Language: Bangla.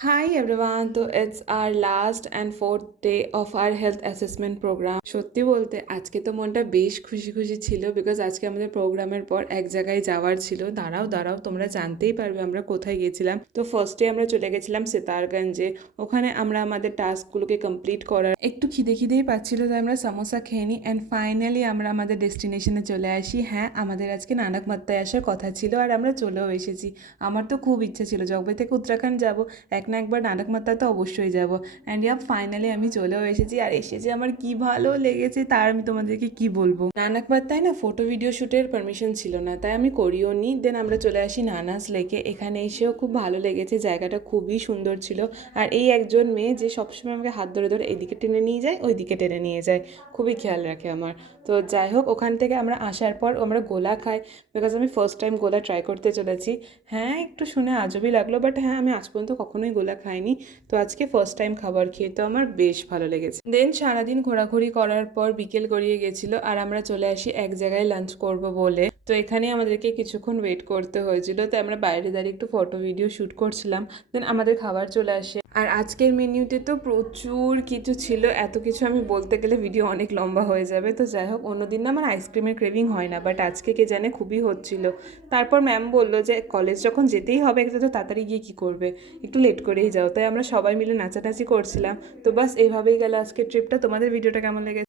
Hi everyone, তো it's our last and fourth day of our health assessment program. সত্যি বলতে আজকে তো মনটা বেশ খুশি খুশি ছিল বিকজ আজকে আমাদের প্রোগ্রামের পর এক জায়গায় যাওয়ার ছিল। দাঁড়াও তোমরা জানতেই পারবে আমরা কোথায় গেছিলাম। তো ফার্স্টে আমরা চলে গেছিলাম সিতারগঞ্জে। ওখানে আমরা আমাদের টাস্কগুলোকে কমপ্লিট করার একটু খিদেই পাচ্ছিল, তাই আমরা সমোসা খেয়ে নিই অ্যান্ড ফাইনালি আমরা আমাদের ডেস্টিনেশনে চলে আসি। হ্যাঁ, আমাদের আজকে নানক মাত্তায় আসার কথা ছিল আর আমরা চলেও এসেছি। আমার তো খুব ইচ্ছা ছিল জগবাই থেকে উত্তরাখণ্ড যাব, এক না একবার নানক মাত্তা তো অবশ্যই যাব। অ্যান্ড ফাইনালি আমি চলেও এসেছি আর এসেছি আমার কি ভালো লেগেছে তার আমি তোমাদেরকে কি বলবো। নানক মাত্তায় না ফটো ভিডিও শ্যুটের পারমিশন ছিল না, তাই আমি করিও নি। দেন আমরা চলে আসি নানাস লেকে। এখানে এসেও খুব ভালো লেগেছে, জায়গাটা খুবই সুন্দর ছিল। আর এই একজন মেয়ে যে সবসময় আমাকে হাত ধরে ধরে এইদিকে টেনে নিয়ে যায় ওইদিকে টেনে নিয়ে যায়, খুবই খেয়াল রাখে আমার। তো যাই হোক, ওখান থেকে আমরা আসার পর আমরা গোলা খাই বিকজ আমি ফার্স্ট টাইম গোলা ট্রাই করতে চলেছি। হ্যাঁ, একটু শুনে আজবই লাগলো, বাট হ্যাঁ, আমি আজ পর্যন্ত কখনোই গোলা খাইনি। তো আজকে ফার্স্ট টাইম খাবার খেয়ে তো আমার বেশ ভালো লেগেছে। দেন সারাদিন ঘোরাঘুরি করার পর বিকেল গড়িয়ে গেছিল আর আমরা চলে আসি এক জায়গায় লাঞ্চ করব বলে। তো এখানে আমাদেরকে কিছুক্ষণ ওয়েট করতে হয়েছিল, তাই আমরা বাইরে দাঁড়িয়ে একটু ফটো ভিডিও শ্যুট করছিলাম। দেন আমাদের খাবার চলে আসে। আর আজকের মেনিউতে তো প্রচুর কিছু ছিল, এত কিছু আমি বলতে গেলে ভিডিও অনেক লম্বা হয়ে যাবে। তো যাই হোক, অন্যদিন না আমার আইসক্রিমের ক্রেভিং হয় না, বাট আজকে কে জানে খুবই হচ্ছিল। তারপর ম্যাম বললো যে কলেজ যখন যেতেই হবে একটা তো তাড়াতাড়ি গিয়ে কী করবে, একটু লেট করেই যাও। তাই আমরা সবাই মিলে নাচানাচি করছিলাম। তো বাস এইভাবেই গেল আজকের ট্রিপটা। তোমাদের ভিডিওটা কেমন লেগেছে?